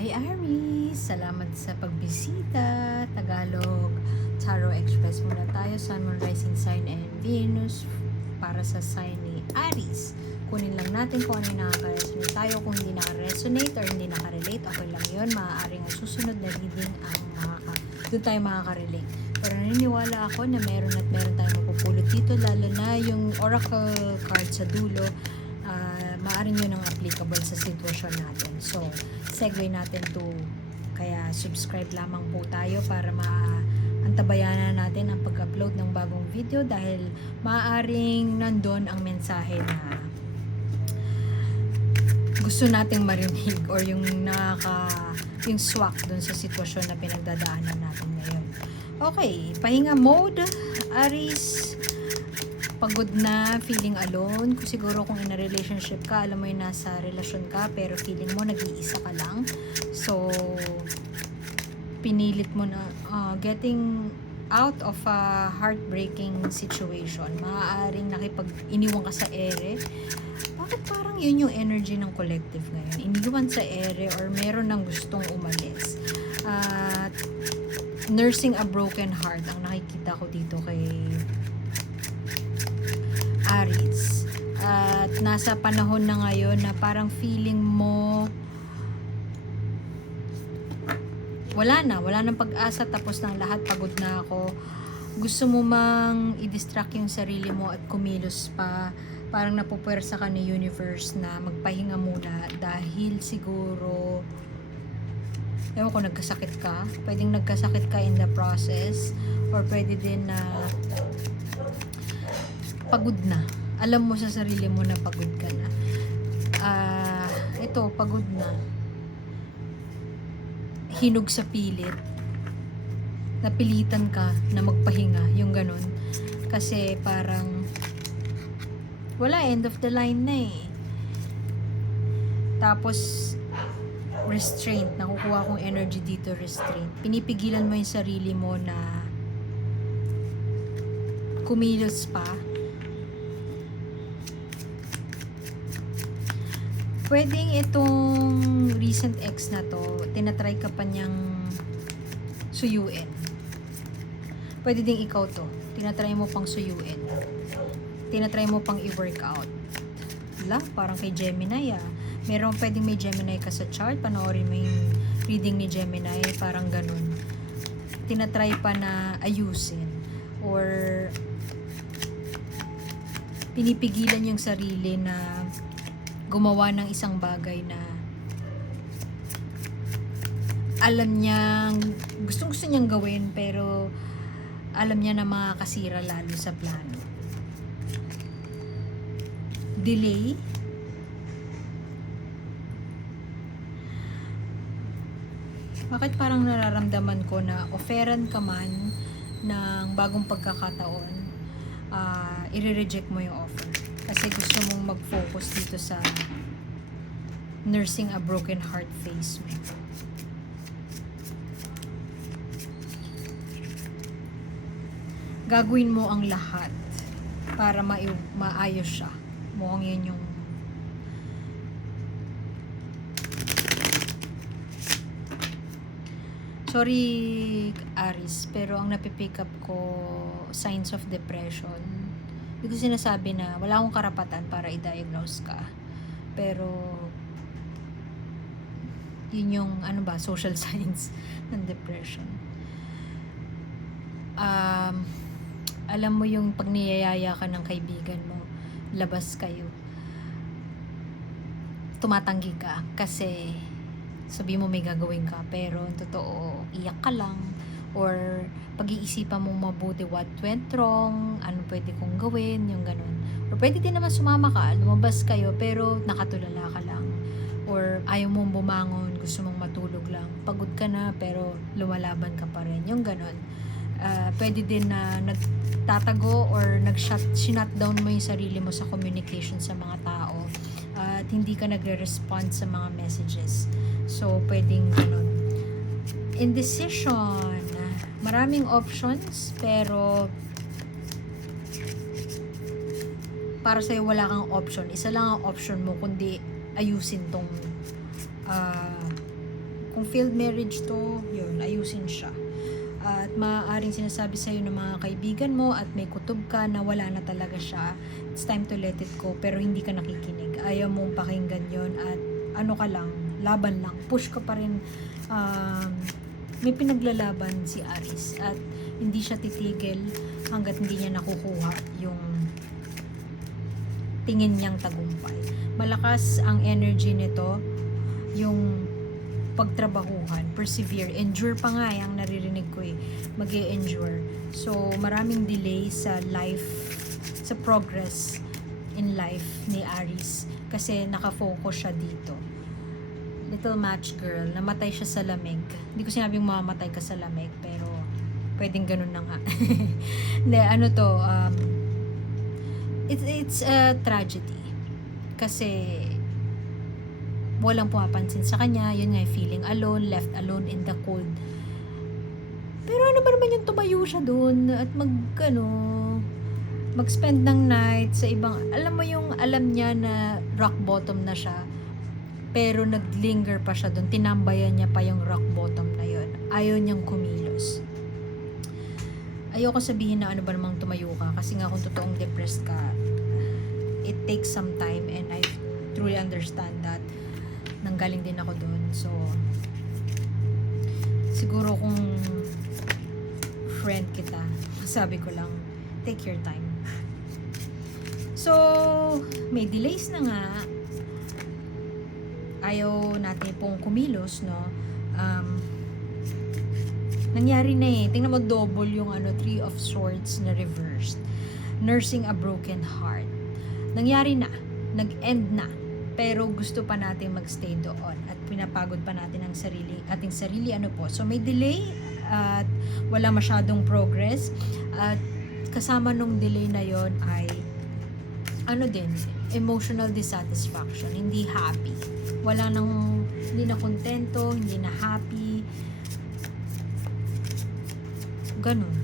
Hi Aries! Salamat sa pagbisita. Tagalog Tarot Express muna tayo. Sun, Moon, Rising Sign, and Venus para sa sign ni Aries. Kunin lang natin kung ano yung nakaka-resonate tayo. Kung hindi nakaka-resonate or hindi nakarelate, okay lang yun. Maaaring ang susunod na reading ang doon tayo makaka-relate. Pero naniniwala ako na meron tayong mapupulot dito, lalo na yung oracle card sa dulo. Maaaring yun ang applicable sa sitwasyon natin. So, segue natin to, kaya subscribe lamang po tayo para antabayanan natin ang pag-upload ng bagong video dahil maaaring nandun ang mensahe na gusto nating marinig or yung yung swak dun sa sitwasyon na pinagdadaanan natin ngayon. Okay, pahinga mode, Aries. Pagod na, feeling alone. Siguro kung in a relationship ka, alam mo yung nasa relasyon ka, pero feeling mo nag-iisa ka lang. So, pinilit mo na getting out of a heartbreaking situation. Maaaring iniwan ka sa ere. Bakit parang yun yung energy ng collective ngayon? Iniwan sa ere or meron ng gustong umalis. Nursing a broken heart ang nakikita ko dito kay Aries. At nasa panahon na ngayon na parang feeling mo wala nang pag-asa, tapos ng lahat, pagod na ako. Gusto mo mang i-distract yung sarili mo at kumilos pa. Parang napupwersa ka ni universe na magpahinga muna dahil siguro ewan ko, nagkasakit ka. Pwedeng nagkasakit ka in the process, or pwede din na pagod na. Alam mo sa sarili mo na pagod ka na. Ito, pagod na. Hinog sa pilit. Napilitan ka na magpahinga. Yung ganun. Kasi parang wala, end of the line na eh. Tapos restraint. Nakukuha kong energy dito, restraint. Pinipigilan mo yung sarili mo na kumilos pa. Pwedeng itong recent ex na to, tinatry ka pa niyang suyuin. Pwede ding ikaw to, tinatry mo pang suyuin. Tinatry mo pang i-work out. Parang kay Gemini pwedeng may Gemini ka sa chart, panoorin mo yung reading ni Gemini, parang ganun. Tinatry pa na ayusin or pinipigilan yung sarili na gumawa ng isang bagay na alam niyang gusto niyang gawin, pero alam niya na makakasira lalo sa plano. Delay. Bakit parang nararamdaman ko na offeran ka man ng bagong pagkakataon, i-reject mo yung offer kasi gusto mong mag-focus dito sa nursing a broken heart phase mo. Gagawin mo ang lahat para maayos siya. Mukhang yun yung sorry Aries, pero ang napipick up ko signs of depression. Hindi ko sinasabi na wala akong karapatan para i-diagnose ka. Pero yun yung social signs ng depression. Alam mo yung pag niyayaya ka ng kaibigan mo, labas kayo, tumatanggi ka kasi sabi mo may gagawin ka, pero totoo iyak ka lang, or pag-iisipan mong mabuti what went wrong, ano pwede kong gawin, yung ganun. Or pwede din naman sumama ka, lumabas kayo, pero nakatulala ka lang, or ayaw mong bumangon, gusto mong matulog lang, pagod ka na pero lumalaban ka pa rin, yung ganun. Pwede din na nagtatago or shutdown mo yung sarili mo sa communication sa mga tao, at hindi ka nagre-respond sa mga messages. So pwedeng ganun. Indecision, maraming options, pero para sa'yo wala kang option. Isa lang ang option mo, kundi ayusin tong Kung failed marriage to, yun, ayusin siya. At maaaring sinasabi sa'yo ng mga kaibigan mo at may kutob ka na wala na talaga siya. It's time to let it go, pero hindi ka nakikinig. Ayaw mong pakinggan yon at ano ka lang, laban lang. Push ka pa rin. May pinaglalaban si Aries at hindi siya titigil hanggat hindi niya nakukuha yung tingin niyang tagumpay. Malakas ang energy nito, yung pagtrabahuhan, persevere, endure pa nga yung naririnig ko mag-e-endure. So, maraming delay sa life, sa progress in life ni Aries kasi nakafocus siya dito. Little match girl, namatay siya sa lamig. Hindi ko sinabing mamamatay ka sa lamig, pero pwedeng ganun na nga. Hindi, ano to, it's a tragedy. Kasi walang pumapansin sa kanya, yun nga, feeling alone, left alone in the cold. Pero ano ba naman yung tumayo siya dun at mag-spend ng night sa ibang, alam mo yung alam niya na rock bottom na siya, pero naglinger pa siya dun, tinambayan niya pa yung rock bottom na yun. Ayaw niyang kumilos. Ayoko sabihin na ano ba namang tumayo ka, kasi nga kung totoong depressed ka, it takes some time and I truly understand that. Nanggaling din ako doon. So, siguro kung friend kita, sabi ko lang, take your time. So, may delays na nga. Ayaw natin pong kumilos, no? Nangyari na Tingnan mo, double yung Three of Swords na reversed. Nursing a broken heart. Nangyari na. Nag-end na. Pero gusto pa natin magstay doon at pinapagod pa natin ang ating sarili so may delay at wala masyadong progress at kasama nung delay na yon ay emotional dissatisfaction, hindi happy, hindi na kontento, hindi na happy, ganun.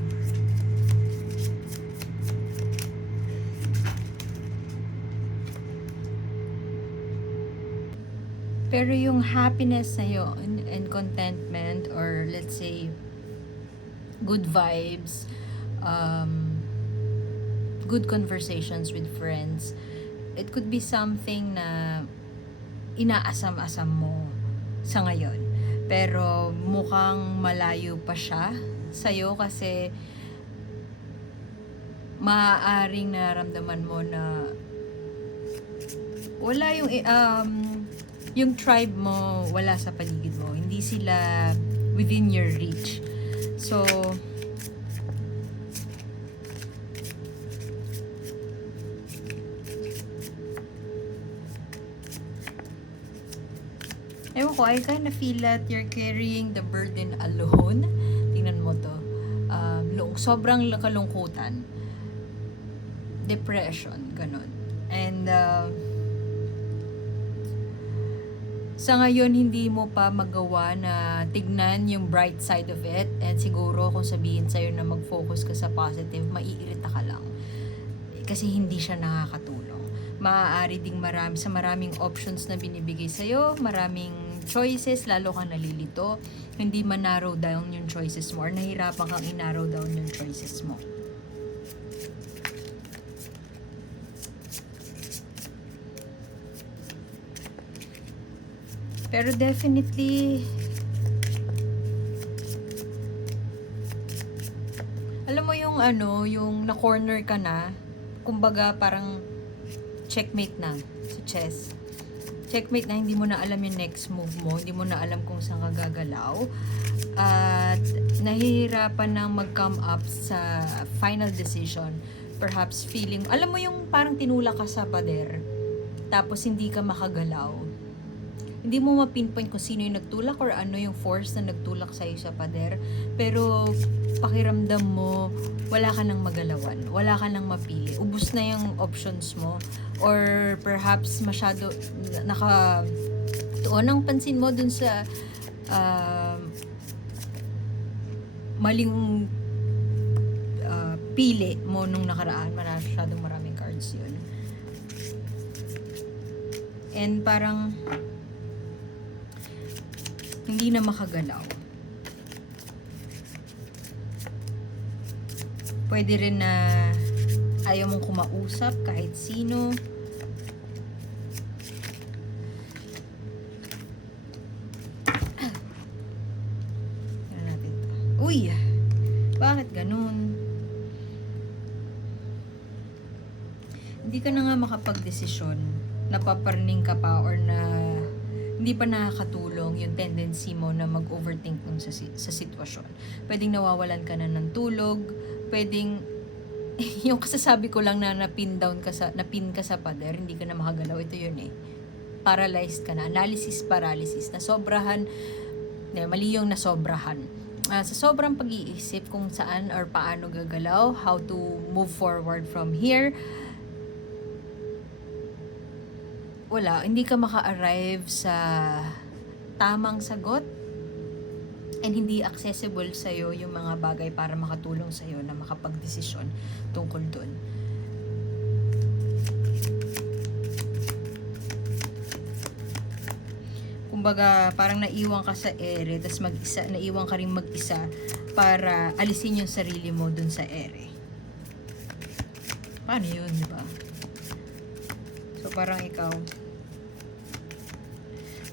Pero yung happiness na yun and contentment, or let's say good vibes, good conversations with friends, it could be something na inaasam-asam mo sa ngayon. Pero mukhang malayo pa siya sa'yo kasi maaaring nararamdaman mo na wala yung tribe mo, wala sa paligid mo. Hindi sila within your reach. So, ewan ko, I kind of feel that you're carrying the burden alone. Tingnan mo to. Sobrang kalungkutan. Depression, ganun. And, sa ngayon, hindi mo pa magawa na tignan yung bright side of it. And siguro, kung sabihin sa'yo na mag-focus ka sa positive, maiirita ka lang. Kasi hindi siya nakakatulong. Maaari ding sa maraming options na binibigay sa'yo, maraming choices, lalo kang nalilito. Hindi man narrow down yung choices mo or nahirapan kang i-narrow down yung choices mo. Pero definitely, alam mo yung yung na-corner ka na, kumbaga parang checkmate na sa chess. Checkmate na, hindi mo na alam yung next move mo, hindi mo na alam kung saan ka gagalaw, at nahihirapan na mag-come up sa final decision. Perhaps feeling, alam mo yung parang tinulak ka sa pader, tapos hindi ka makagalaw. Hindi mo ma-pinpoint kung sino yung nagtulak or ano yung force na nagtulak sa'yo sa pader. Pero pakiramdam mo, wala ka nang magalawan. Wala ka nang mapili. Ubus na yung options mo. Or perhaps masyado tuon ang pansin mo dun sa maling pili mo nung nakaraan. Masyadong maraming cards yun. And parang hindi na makagalaw. Pwede rin na ayaw mong kumausap kahit sino. Tignan natin to. Uy! Bakit ganun? Hindi ka na nga makapag-desisyon. Napaparning ka pa or na hindi pa nakakatulong yung tendency mo na mag-overthink dun sa sitwasyon. Pwedeng nawawalan ka na ng tulog, pwedeng yung kasasabi ko lang na napin ka sa pader, hindi ka na makagalaw, ito yun eh. Paralyzed ka na, analysis paralysis, nasobrahan, mali yung nasobrahan. Sa sobrang pag-iisip kung saan or paano gagalaw, how to move forward from here, wala, hindi ka maka-arrive sa tamang sagot and hindi accessible sa'yo yung mga bagay para makatulong sa'yo na makapag-desisyon tungkol dun. Kumbaga, parang naiwan ka sa ere, tas naiwan ka rin mag-isa para alisin yung sarili mo dun sa ere. Paano yun, di ba? So, parang ikaw,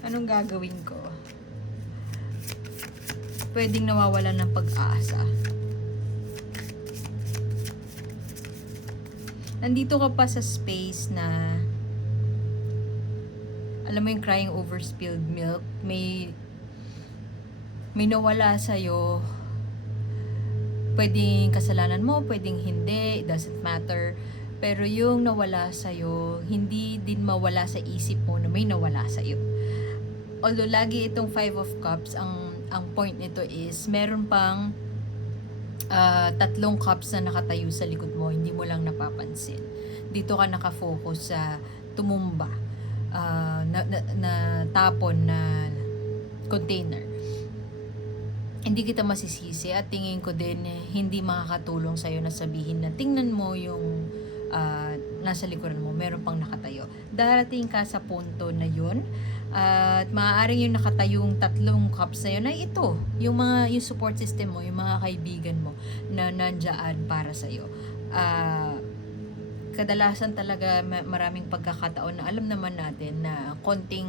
anong gagawin ko? Pwedeng nawawalan ng pag-asa. Nandito ka pa sa space na, alam mo yung crying over spilled milk, may nawala sa'yo. Pwedeng kasalanan mo, pwedeng hindi, it doesn't matter. Pero yung nawala sa'yo, hindi din mawala sa isip mo na may nawala sa'yo. Although lagi itong 5 of Cups, ang point nito is, meron pang 3 cups na nakatayo sa likod mo, hindi mo lang napapansin. Dito ka nakafocus sa tumumba, na tapon na container. Hindi kita masisisi at tingin ko din hindi makakatulong sa'yo na sabihin na tingnan mo yung nasa likuran mo, meron pang nakatayo. Darating ka sa punto na yun at maaaring yung nakatayong 3 cups na yun ay ito, yung support system mo, yung mga kaibigan mo na nandiyan para sa'yo. Kadalasan talaga maraming pagkakataon na alam naman natin na konting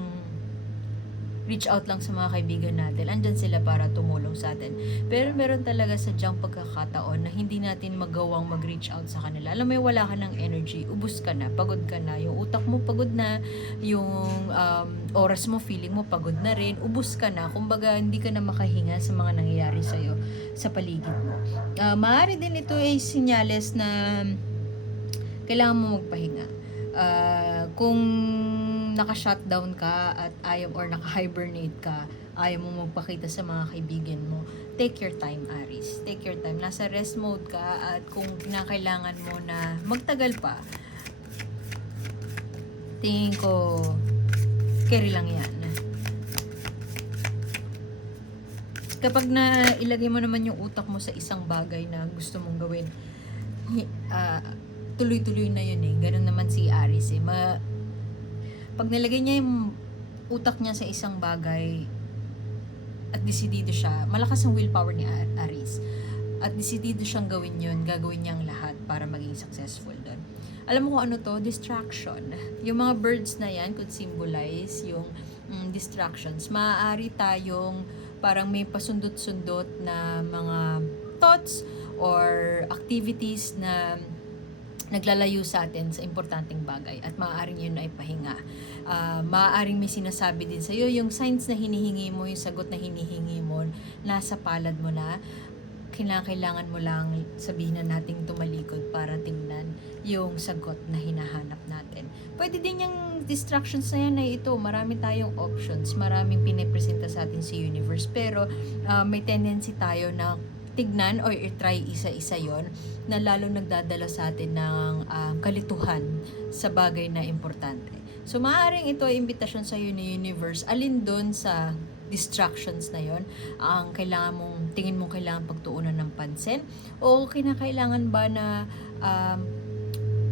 reach out lang sa mga kaibigan natin, andyan sila para tumulong sa atin. Pero meron talaga sadyang pagkakataon na hindi natin magawang mag-reach out sa kanila. Alam mo, wala ka ng energy, ubus ka na, pagod ka na, yung utak mo pagod na, yung oras mo, feeling mo pagod na rin, ubus ka na, kumbaga hindi ka na makahinga sa mga nangyayari sa'yo sa paligid mo. Maaari din ito ay sinyales na kailangan mo magpahinga. Kung naka-shutdown ka at ayaw or naka-hibernate ka, ayaw mo magpakita sa mga kaibigan mo, take your time, Aries. Take your time. Nasa rest mode ka at kung kinakailangan mo na magtagal pa, tingin ko, carry lang yan. Kapag na ilagay mo naman yung utak mo sa isang bagay na gusto mong gawin, tuloy-tuloy na yun eh. Ganun naman si Aries eh. Pag nilagay niya yung utak niya sa isang bagay at desidido siya, malakas ang willpower ni Aries. At desidido siyang gawin yun, gagawin niya ang lahat para maging successful doon. Alam mo kung ano to? Distraction. Yung mga birds na yan could symbolize yung distractions. Maaari tayong parang may pasundot-sundot na mga thoughts or activities na naglalayo sa atin sa importanteng bagay at maaaring yun ay pahinga. Maaaring may sinasabi din sa'yo, yung signs na hinihingi mo, yung sagot na hinihingi mo, nasa palad mo na, kailangan mo lang sabihin na nating tumalikod para tingnan yung sagot na hinahanap natin. Pwede din yung distractions na yan ay ito, marami tayong options, maraming pinipresenta sa atin si universe, pero may tendency tayo na tignan or i-try isa-isa yon na lalong nagdadala sa atin ng kalituhan sa bagay na importante. So, maaaring ito ay imbitasyon sa iyo ni universe. Alin doon sa distractions na yon ang kailangan mong, tingin mong kailangan pagtuunan ng pansin? O kinakailangan ba na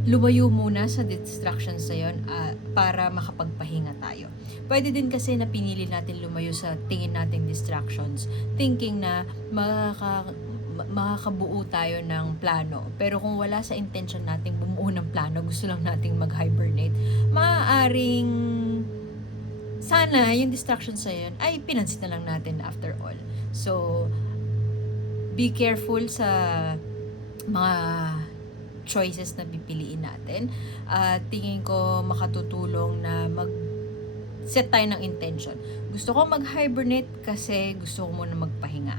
lumayo muna sa distractions na yun para makapagpahinga tayo. Pwede din kasi na pinili natin lumayo sa tingin nating distractions, thinking na makakabuo tayo ng plano. Pero kung wala sa intention nating bumuo ng plano, gusto lang nating mag-hibernate, maaaring sana yung distractions na yun ay pinansin na lang natin after all. So, be careful sa mga choices na pipiliin natin. Tingin ko makatutulong na set tayo ng intention. Gusto ko mag-hibernate kasi gusto ko muna magpahinga.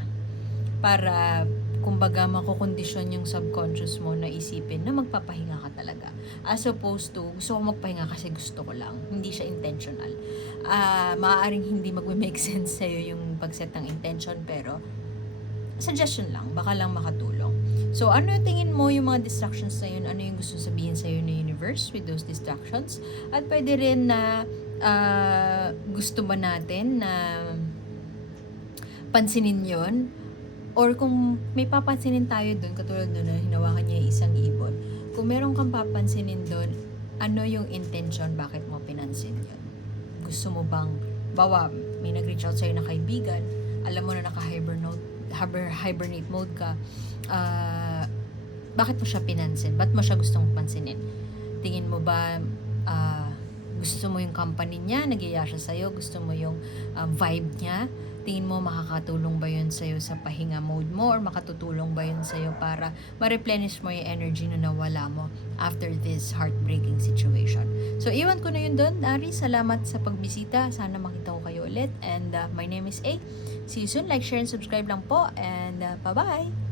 Para, kumbaga, makukondisyon yung subconscious mo na isipin na magpapahinga ka talaga. As opposed to, gusto ko magpahinga kasi gusto ko lang. Hindi siya intentional. Maaaring hindi mag-make sense sa'yo yung pag-set ng intention, pero suggestion lang, baka lang makatulong. So, ano tingin mo yung mga distractions na yun? Ano yung gusto sabihin sa'yo ng universe with those distractions? At pwede rin na gusto ba natin na pansinin yon? Or kung may papansinin tayo dun, katulad dun na hinawakan niya isang ibon, kung meron kang papansinin dun, ano yung intention, bakit mo pinansin yun? Gusto mo bang, bawa, may nag-reach out sa'yo na kaibigan, alam mo na naka-hibernate mode ka, bakit mo siya pinansin? Ba't mo siya gustong pansinin? Tingin mo ba gusto mo yung company niya, nag-iaya siya sa'yo, gusto mo yung vibe niya, tingin mo makakatulong ba yun sa'yo sa pahinga mode mo, or makatutulong ba yun sa'yo para ma-replenish mo yung energy na nawala mo after this heartbreaking situation. So, iwan ko na yun doon, Ari. Salamat sa pagbisita. Sana makita ko kayo ulit. And my name is A. See you soon. Like, share, and subscribe lang po. And bye-bye!